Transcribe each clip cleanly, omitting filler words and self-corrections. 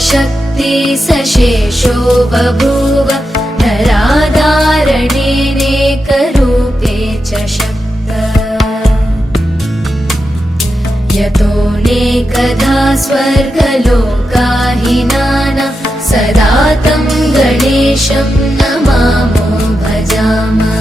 शक्ति सशेषो बभूव नराधारणेनेकरूपे च शक्त यतोऽनेकधा स्वर्गलोकाहिनाना सदा तं गणेशं नमामो भजामः।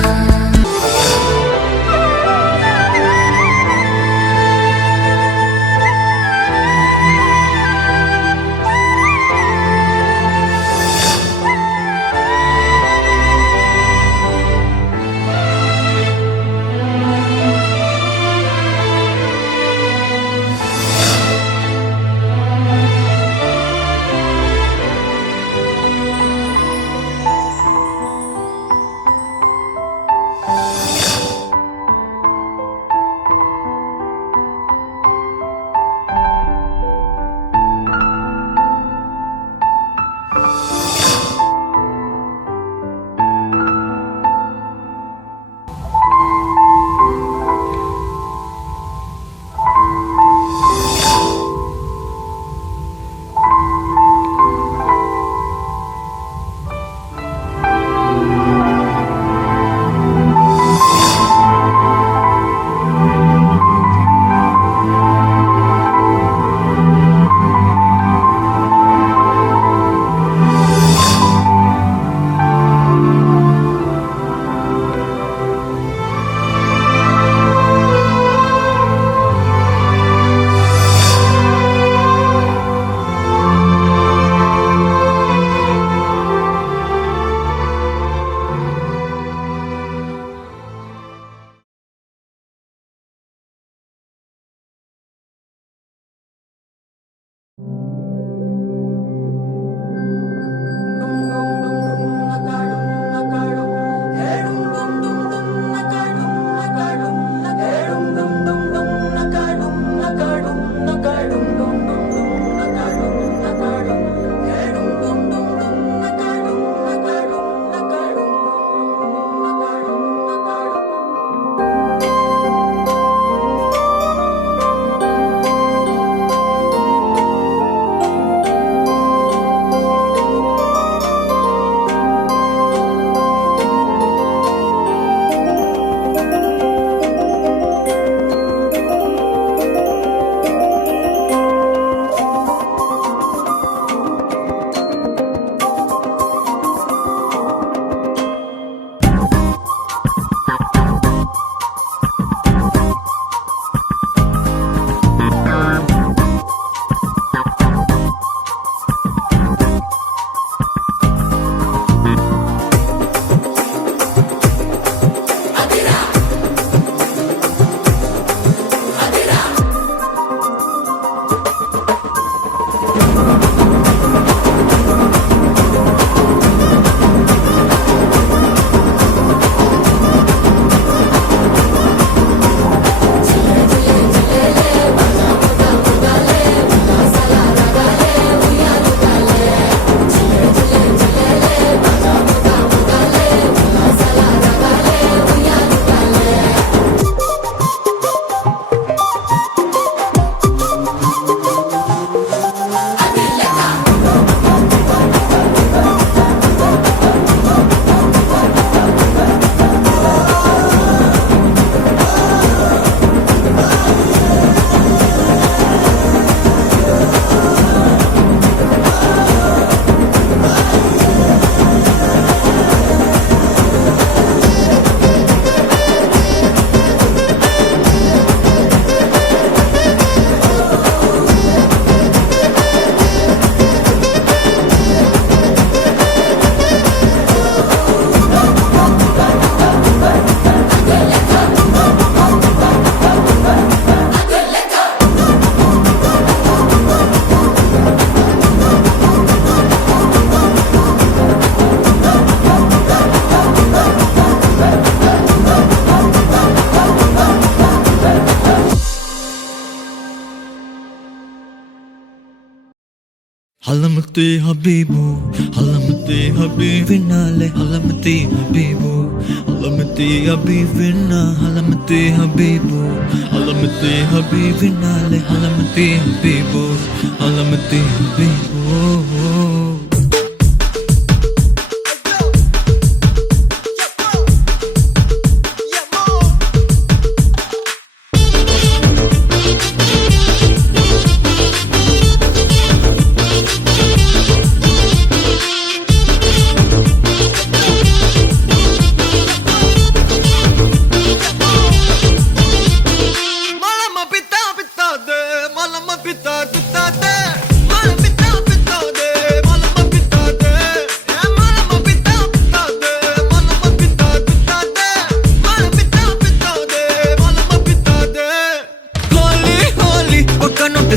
علمتي حبيبو علمتي వినాలే హలమతి హబీబు హలమతి విన్నా హలమతి హబీబు వినాలే హలమతి హబీబు హలమతి హబీబు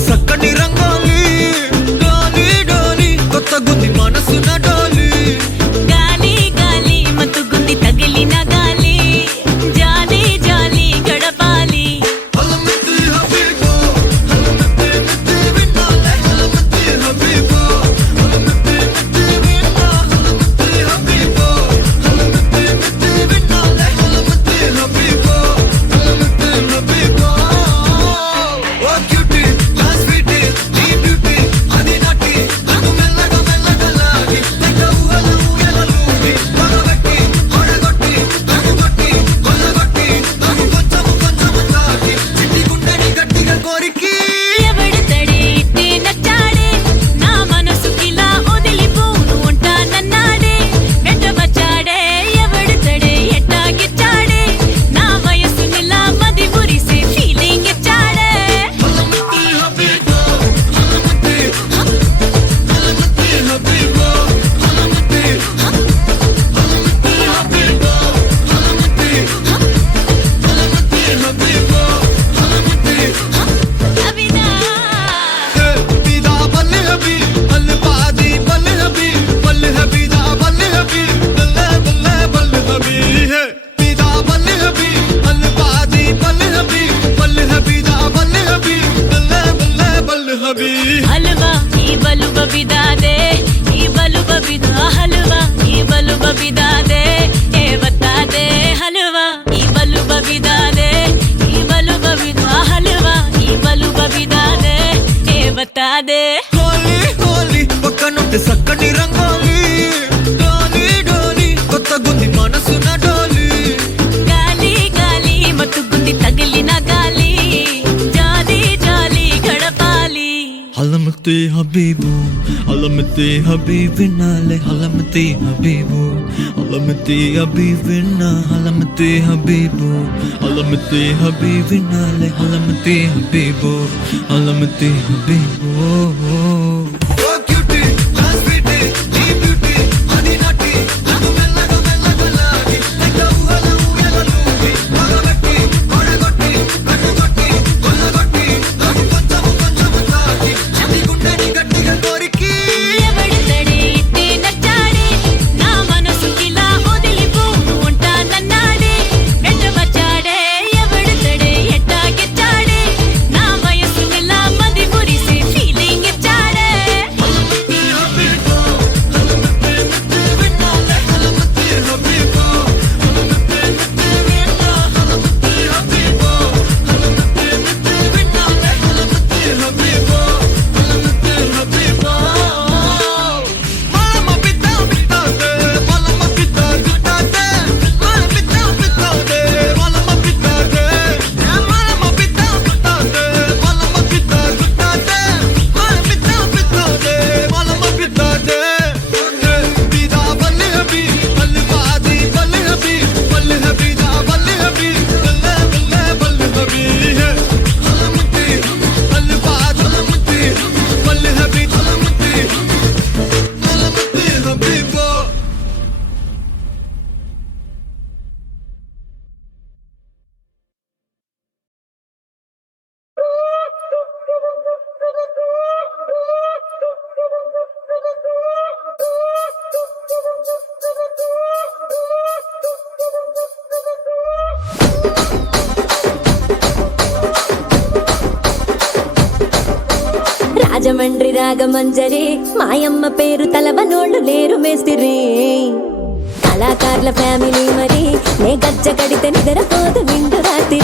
సక్కని రంగోలి డోలి డోలి కొత్త గుంది మనసున డోలి గాలి గాలి మత్తుగుంది తగిలిన గాలి జాలి జాలి గడపాలి హలమతి హబీబు హలమతి వినాలే హలమతి హబీబు హలమతి విన్నా హలమతి హబీబు హలమతి వినాలే హలమతి హబీబు హలమతి హబీబు ఓ క్యూటీ హల్వా ఈ బలు బబిదాదే ఈ బలు బబిదా హల్వా ఈ బలు బబిదాదే ఏ బతాదే హల్వా ఈ బలు బబిదాదే ఈ బలు బబిదా హల్వా ఈ బలు బబిదాదే ఏ బతాదే హోలీ హోలీ పక్కనుంటే సక్కని రంగోలి డోలి డోలి కొత్త గుంది మనసున డోలి గాలి గాలి మత్తుగుంది తగిలిన గాలి జాలి జాలి గడపాలి హలమతి హబీబు హలమతి వినాలే హలమతి హబీబు హలమతి విన్నా హలమతి హబీబు వినాలే హలమతి హబీబు హలమతి హబీబు ఎట్టాగిచ్చాడే నా వయసు నిలా మది మురిసి ఫీలింగ్ ఇచ్చాడే నాగమంజరి మాయమ్మ పేరు తలవనోళ్ళు లేరు మేస్తిరి కళాకారుల ఫ్యామిలీ మరి నే గజ్జ కడితే నిద్రపోదు నిండు రాత్రి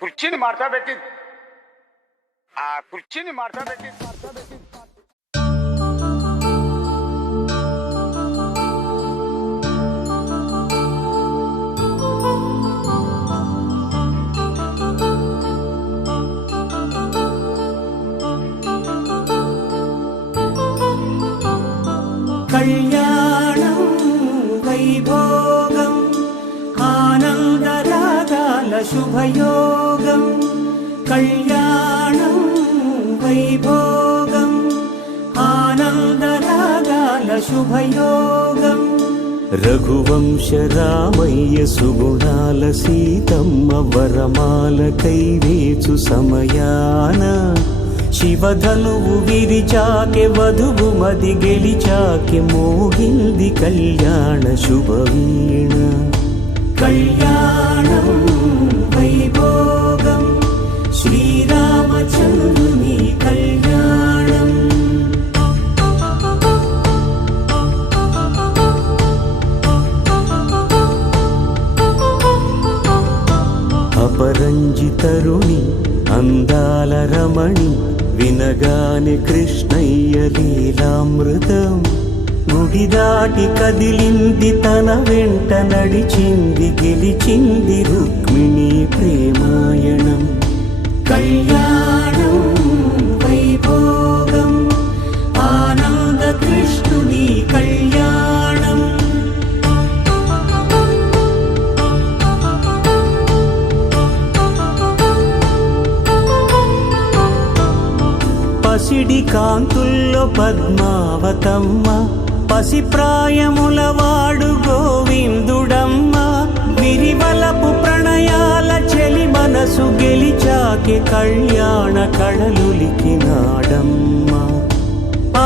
కుర్చీని మార్చా పెట్టి కళ్యాణం వైభోగం ఆనందరాగాల శుభయోగం కళ్యాణం వైభోగం ఆనందరాగాల శుభయోగం రఘువంశ రామయ్య సుగుణాల సీతమ్మ వరమాల కైవేచు సమయాన శివధనువు విరిచాకె వధువు మది గెలిచాకె మోగింది కళ్యాణ శుభవీణ కళ్యాణం వైభోగం శ్రీరామచంద్రుని కళ్యాణం అపరంజి తరుణి అందాల రమణి వినగాని కృష్ణయ్య లీలామృతం గుడి దాటి కదిలింది తన వెంట నడిచింది గెలిచింది రుక్మిణి ప్రేమాయణం కళ్యాణం వైభోగం ఆనంద కృష్ణుని కళ్యాణం పసిడి కాంతుల్లో పద్మావతమ్మ పసిప్రాయముల వాడు గోవిందుడమ్మ విరివలపు ప్రణయాల చెలి మనసు గెలిచాకే కళ్యాణ కళలులికినాడమ్మ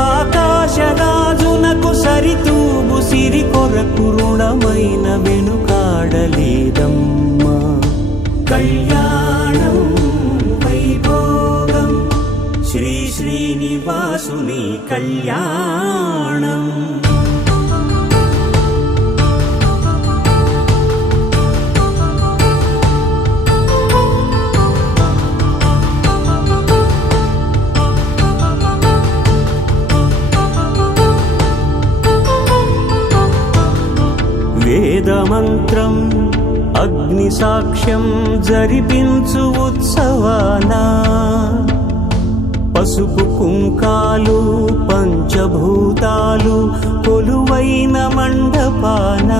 ఆకాశరాజునకు సరితూగు సిరి కొరకు రుణమైన వెనుకాడలేదమ్మ కళ్యాణం వైభోగం శ్రీ శ్రీనివాసుని కళ్యాణం వేదమంత్రం అగ్ని సాక్ష్యం జరిపించు ఉత్సవానా పసుపు కుంకాలు పంచభూతాలు కొలువైన మండపాన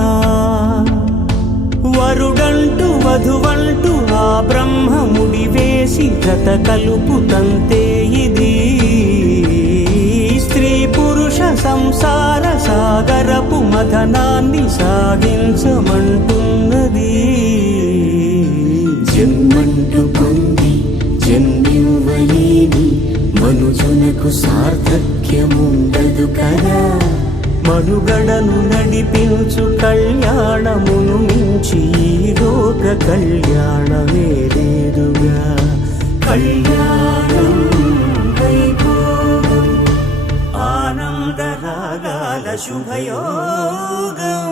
వరుడంటూ వధువంటూ ఆ బ్రహ్మముడి వేసి జత కలుపుతంతే ఇది స్త్రీ పురుష సంసార సాగరపు మథనాన్ని సాగించమంటున్నది జన్మంటూ పొంది జన్మివ్వలేని మనుజునకు సార్థక్యముండదు కదా మనుగడను నడిపించు కళ్యాణమును మించి ఈ లోక కళ్యాణమే లేదుగా కళ్యాణం వైభోగం ఆనందరాగాల శుభయోగం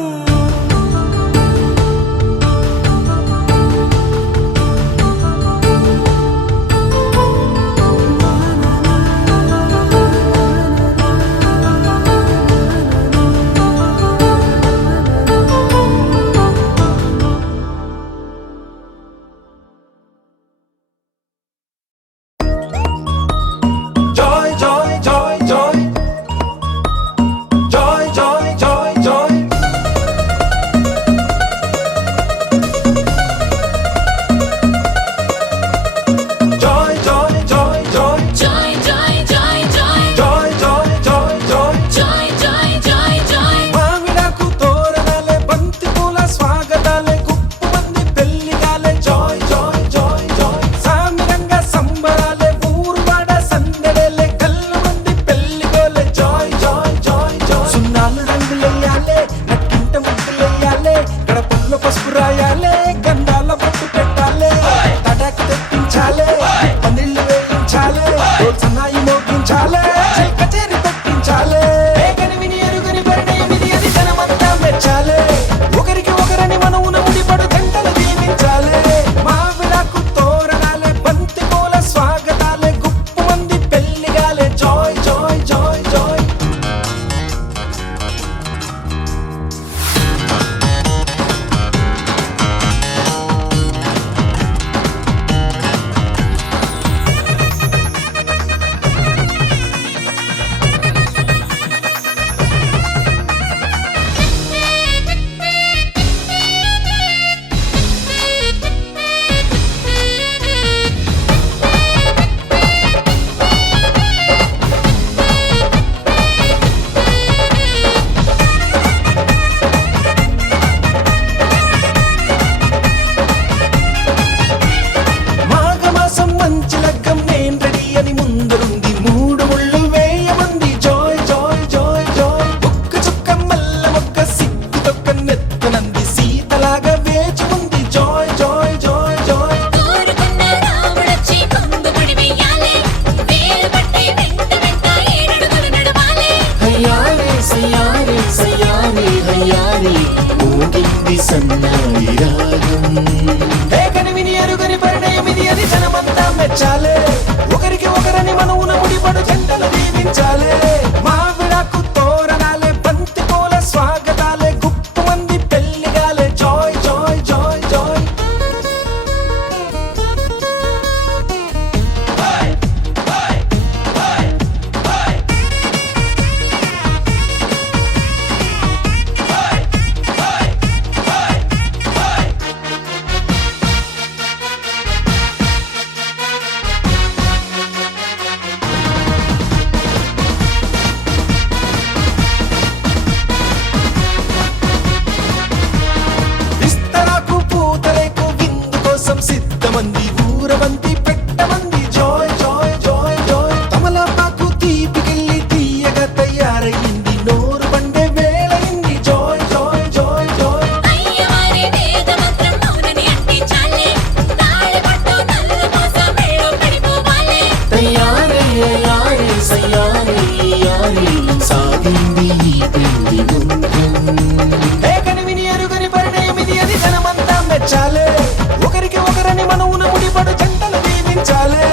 మనవున ముడిపడు జంటలు దీవించాలే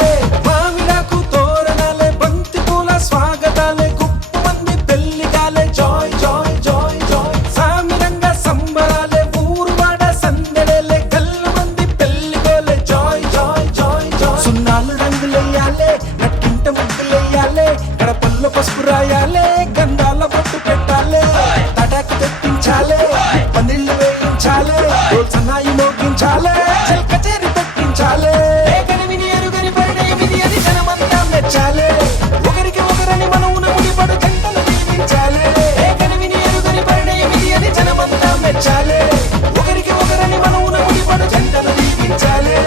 మామిడాకు తోరణాలే బంతి పూల స్వాగతాలే గుప్పు మంది పెళ్లిగాలే జాయ్ జాయ్ జాయ్ జాయ్ సామిరంగా సంబరాలే ఊరువాడ సందడేలే గల్లు మంది పెళ్లిగోలే జాయ్ జాయ్ జాయ్ జాయ్ సున్నాలు రంగులెయ్యాలే నట్టింట ముగ్గులెయ్యాలే గడపల్లో పసుపు రాయాలే గంధాల బొట్టు పెట్టాలే తటాకు తెప్పించాలే పందిళ్ళు వేయించాలే సన్నాయి మోగించాలే కచేరి పెట్టించాలే కనివిని ఎరుగని పరిణయమిది అని జనమంతా మెచ్చాలే ఒకరికి ఒకరని మనవున ముడిపడు జంటలు దీవించాలే కనివిని ఎరుగని పరిణయమిది అని జనమంతా మెచ్చాలే ఒకరికి ఒకరని మనవున ముడిపడు జంటలు దీవించాలే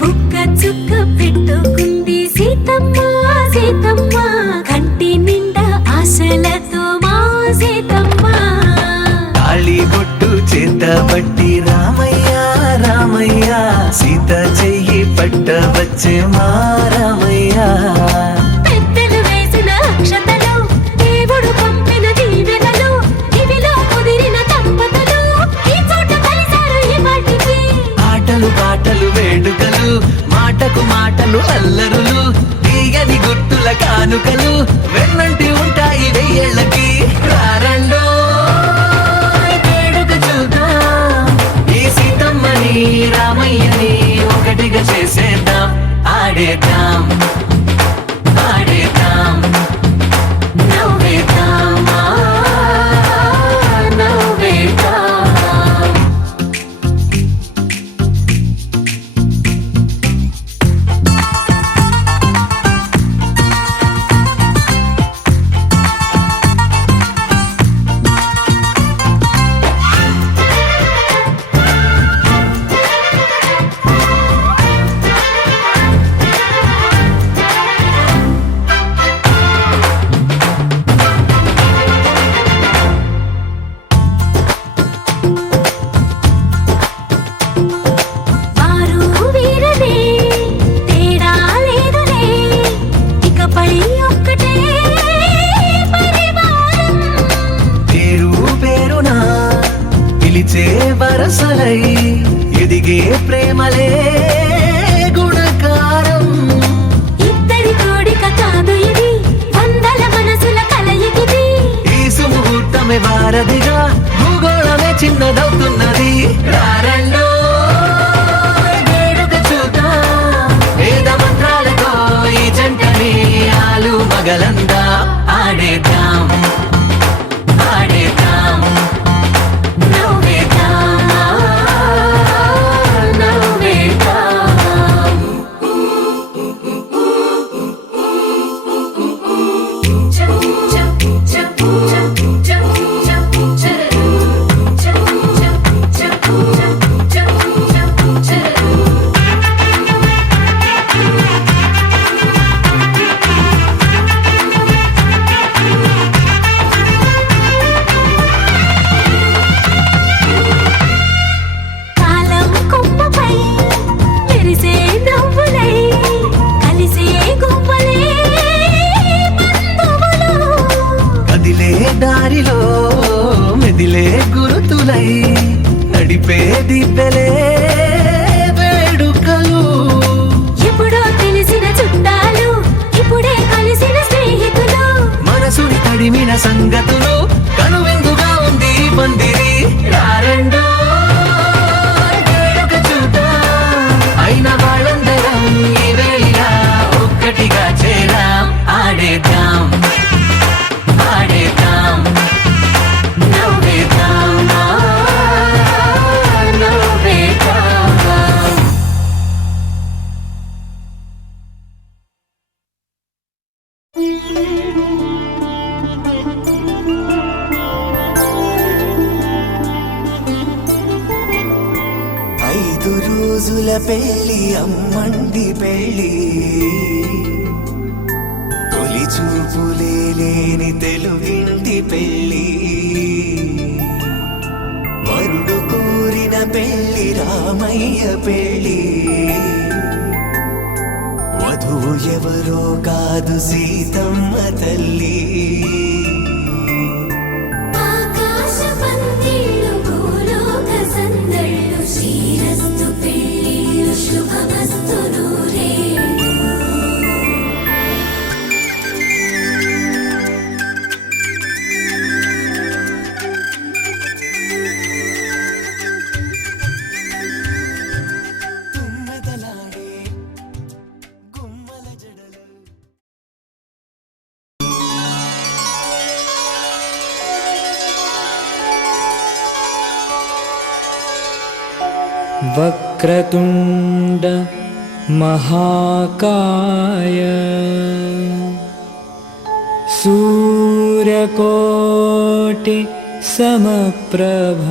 బుక్క చుక్క పెట్టుకుంది సీతమ్మ సీతమ్మ కంటి నిండా ఆశలతో మా సీతమ్మ తాళి బొట్టు చేతబట్టి రామయ్య రామయ్య సీత చెయ్యి పట్ట వచ్చే మా రామయ్య పెద్దలు వేసిన అక్షతలు దేవుడు పంపిన దీవెనలు ఇవిలో కుదిరిన దంపతులు ఈ చోట కలిసారు ఈ వాటికి ఆటలు పాటలు వేడుకలు మాటకు మాటలు అల్లరులు తీయని గుర్తుల కానుకలు వెన్నంటి ఉంటాయి వెయ్యేళ్ళకి రారండో వేడుక చూద్దాం ఈ సీతమ్మని రామయ్యని ఒకటిగా చేసేద్దాం ఆడేద్దాం ఆడేద్దాం నవ్వేద్దాం నవ్వేద్దాం వారు వీరనే తేడా లేదులే ఇకపై ఒక్కటే పరివారం పేరు పేరునా పిలిచే వరసలై ఎదిగే ప్రేమలే గుణకారం ఇద్దరి కోడిక కాదు ఇది వందల మనసుల కలయికిది ఈ సుముహూర్తమే వారధిగా భూగోళమే చిన్నదవుతున్నది రారండో వేడుక చూద్దాం వేద మంత్రాలతో ఈ జంటని ఆలు మగలందా ఆడేద్దాం ఆడేద్దాం నవ్వేద్దాం నవ్వేద్దాం కాలం కొమ్మపై మెరిసే నవ్వులై కలిసే గువ్వలే బంధువులు కదిలే దారిలో మెదిలే గురుతులై నడిపే దిబ్బెలే వేడుకలు ఎప్పుడో తెలిసిన చుట్టాలు ఇప్పుడే కలిసిన స్నేహితులు మనసుని తడిమిన సంగతులు కనువిందుగా ఉంది ఈ పందిరి రారండో వేడుక చూద్దాం అయిన వాళ్ళందరం ఈ వేళ ఒక్కటిగా చేరాం ఆడేద్దాం ఆడేద్దాం నవ్వేద్దాం నవ్వేద్దాం 5 రోజుల పెళ్ళి అమ్మండి పెళ్ళి తొలి చూపులే లేని తెలుగింటి పెళ్ళి వరుడు కోరిన పెళ్ళి రామయ్య పెళ్ళి వధువు ఎవరో కాదు సీతమ్మ తల్లి ఆకాశ పందిళ్ళు భూలోక సందళ్ళు శ్రీరస్తు పెళ్ళిళ్ళు శుభమస్తు నూరేళ్ళు తుమ్మెదలాడే గుమ్మల జడలు वक्रतुण्ड महाकाय सूर्यकोटि समप्रभ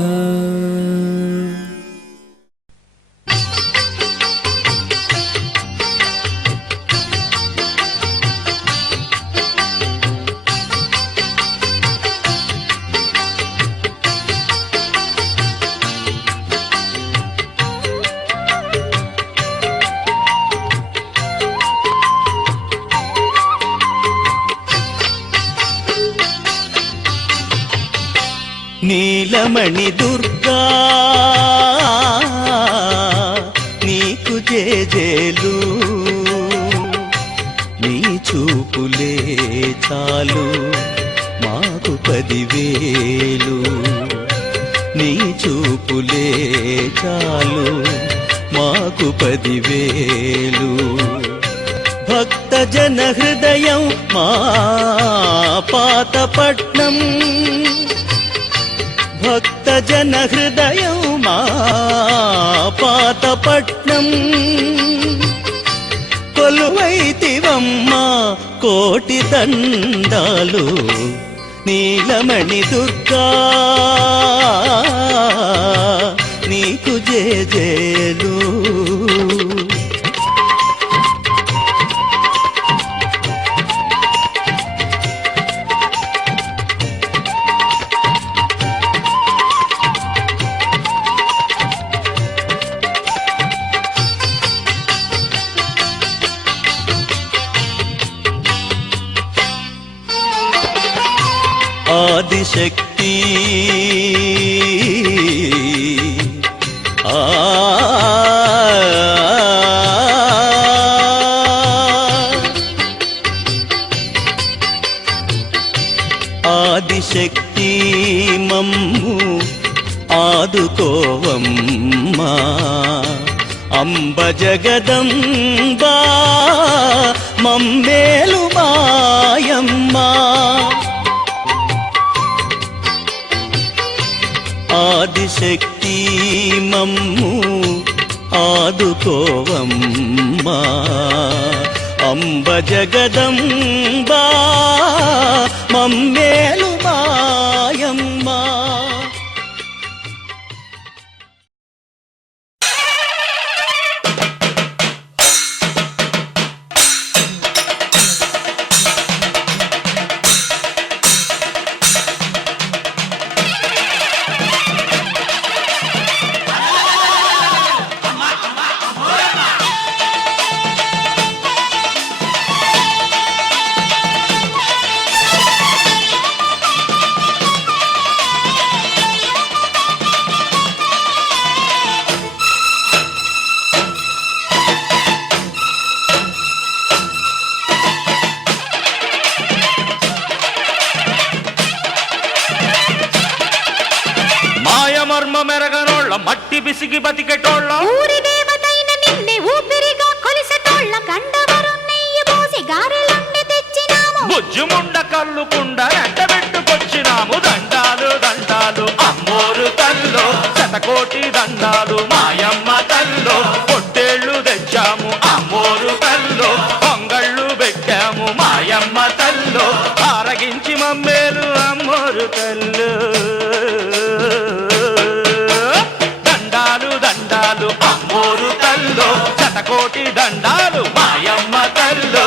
నీలమణి దుర్గా నీకు జేజేలు నీ చూపులే చాలు మాకు 10,000 నీ చూపులే చాలు మాకు 10,000 భక్త జన హృదయం మా పాతపట్నం భక్త జన హృదయం మా పాతపట్నం కొలువైతివమ్మా కోటి దండాలు నీలమణి దుర్గా నీకు జేజేలు ఆదిశక్తి ఆదిశక్తి మమ్ము ఆదుకోవమ్మా అంబ జగదంబా మమ్మేలు మాయమ్మా ఆదిశక్తి మమ్ము ఆదుకోవమ్మా అంబ జగదంబా మమ్మేలు మాయమ్మా మర్మ మెరగనోళ్ళ మట్టి బిసిగి బతికెటోళ్ళ ఊరి దేవతైన నిన్నే ఊపిరిగా కొలిసెటోళ్ళ గండవరం నెయ్యి పోసి గారెలుండి తెచ్చినాము బుజ్జుముండ కల్లుకుండ ఎండబెట్టుకొచ్చినాము దండాలు దండాలు అమ్మోరు తల్లో శతకోటి దండాలు మాయమ్మ తల్లో పొట్టేళ్ళు తెచ్చాము అమ్మోరు తల్లో పొంగళ్ళు పెట్టాము మాయమ్మ తల్లో ఆరగించి మమ్మేలు అమ్మోరు తల్లు దండాలు దండాలు అమ్మోరు తల్లో శతకోటి దండాలు మాయమ్మ తల్లో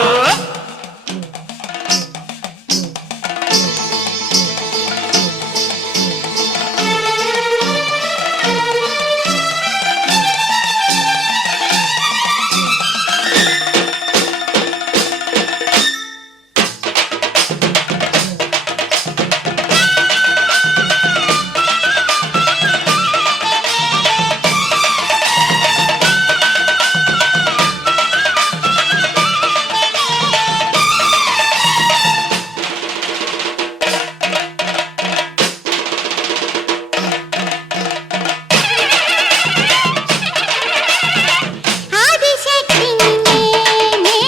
ఆదిశక్తిని నేనే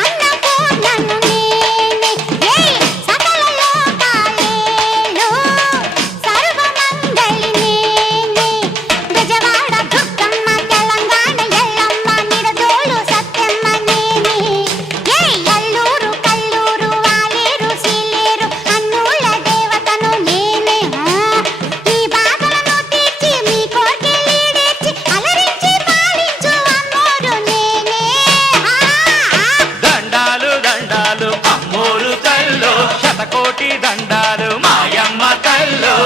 అన్నపూర్ణను నేనే సకల లోకాలేలో సర్వమంగళి నేనే గజవాడ దుర్గమ్మ తెలంగాణ ఎల్లమ్మ నిడదోలు సత్యమ్మ నేనే అల్లూరు కల్లూరు వాలేరు సీలేరు అన్నూళ్ళ దేవతను నేనే ఈ బాధలను తీర్చి మీ కోర్కెలీడేర్చి అలరించి పాలించు అమ్మోరు నేనే దండాలు దండాలు అమ్మోరు తల్లో శతకోటి దండాలు మాయమ్మ తల్లో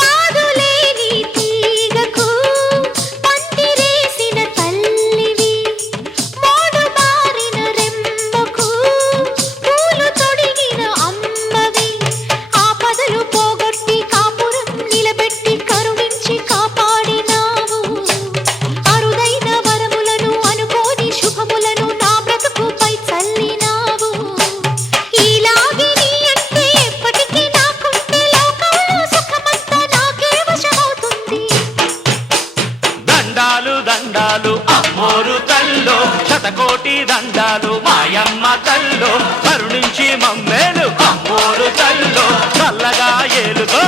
పాదులేని తీగకు పందిరేసిన తల్లివి మోడు బారిన రెమ్మకు పూలు తొడిగిన అమ్మవి ఆపదలు పోగొట్టి కాపురం నిలబెట్టి కరుణించి కాపాడినావు అరుదైన వరములను అనుకోని శుభములను నా బ్రతుకుపై చల్లినావు ఈలాగే నీ అంటే ఎప్పటికీ నాకుంటే లోకంలో సుఖమంతా నాకే వశమవుతుంది దండాలు దండాలు అమ్మోరు తల్లో శతకోటి దండాలు మాయమ్మ తల్లో కరుణించి మమ్మేలు అమ్మోరు తల్లో చల్లగా ఏలుగో